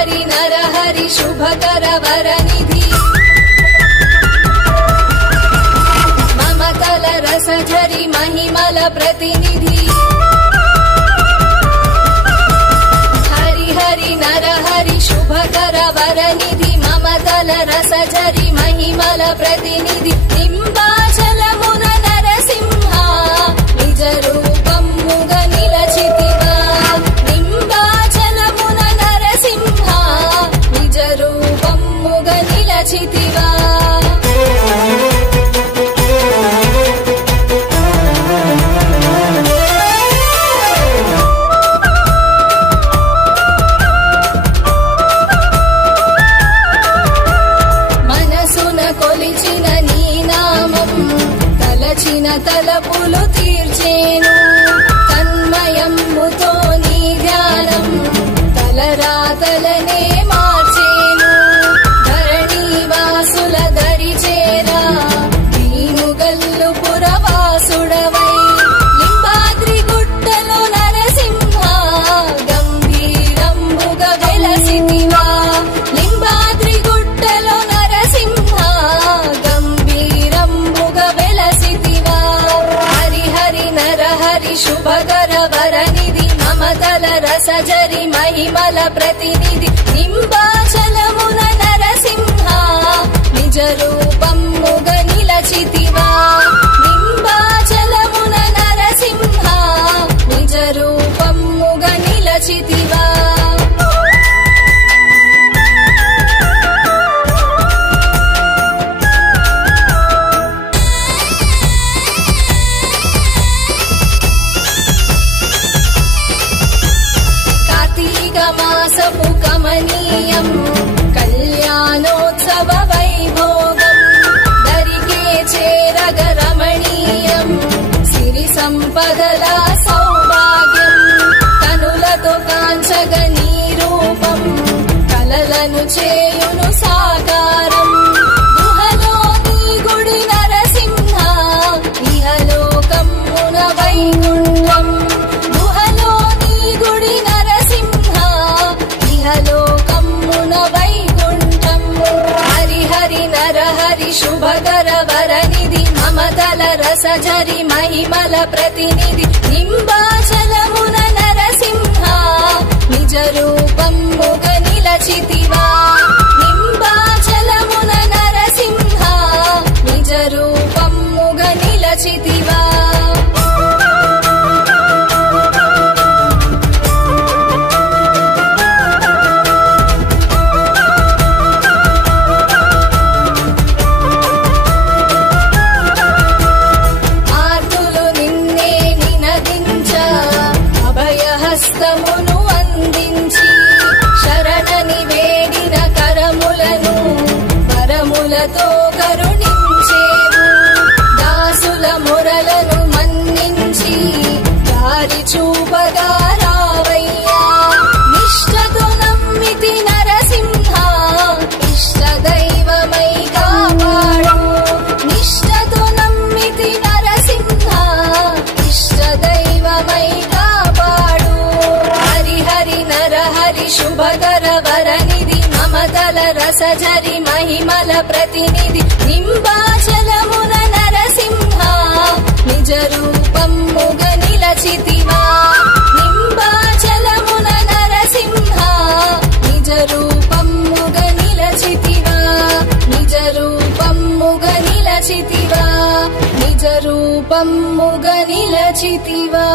हरि नर हरि शुभकर वरनिधि ममतल रस झरि महिमल प्रतिनिधि हरि हरि नर हरि शुभकर वरनिधि ममतल रस झरि महिमल प्रतिनिधि निंबाचलमुन नरसिंह निज रूपं मुग निलचितिवा निंबाचलमुन नरसिंह निज रूपं मुग निलचितिवा తలపులు తీర్చేను తన్మయముతో నీ ధ్యానం తలరాతలనే మార్చేను ధరణి వాసుల దరి చేరా దీనుగల్లు పురవాసుడవై లింబాద్రి గుట్టలో నరసింహ గంభీరంబుగ వెలసితివా లింబాద్రి గుట్టలో నరసింహ గంభీరంబుగ వెలసితివా नर हरि शुभकर वरनिधि ममतल रस झरि महिमल प्रतिनिधि निंबाचलमुन नरसिंह निज रूपं मुग निलचितिवा निंबाचलमुन नरसिंह निज रूपं मुग निलचितिवा मासपु कमनीयं कल्याणोत्सव वैभोगं दरिके चेरग रमणीयं सिरि संपदल सौभाग्यं तनुलतो कांचग नीरूपं कलలను చేయును సాకారం గుహలో నీ గుడి నరసింహ ఇహలోకమున వైకుంఠం గుహలో నీ గుడి లోకమున వైకుంఠం హరి హరి నర హరి శుభకర వరనిధి మమతల రస झरि महिमल प्रतिनिधि निंबाचलमुन नरसिंह निज रूपं मुग निलचितिवा निंबाचलमुन नरसिंह निज रूपं मुग निलचितिवा హస్తమును అందించి శరణని వేడిన కరములను వరములతో కరుణించేవు దాసుల మొరలను మన్నించి దారి చూపగా రావయ్యా నిష్ఠతో నమ్మితి నరసింహ ఇష్ట దైవమై కాపాడు నిష్ఠతో నమ్మితి నరసింహ ఇష్ట దైవమై नर हरि शुभकर वरनिधि ममतल रस झरि महिमल प्रतिनिधि निंबाचलमुन नरसिंह निज रूपं मुग निलचितिवा निंबाचलमुन नरसिंह निज रूपं मुग निलचितिवा निज रूपं मुग निलचितिवा निज रूपं मुग निलचितिवा।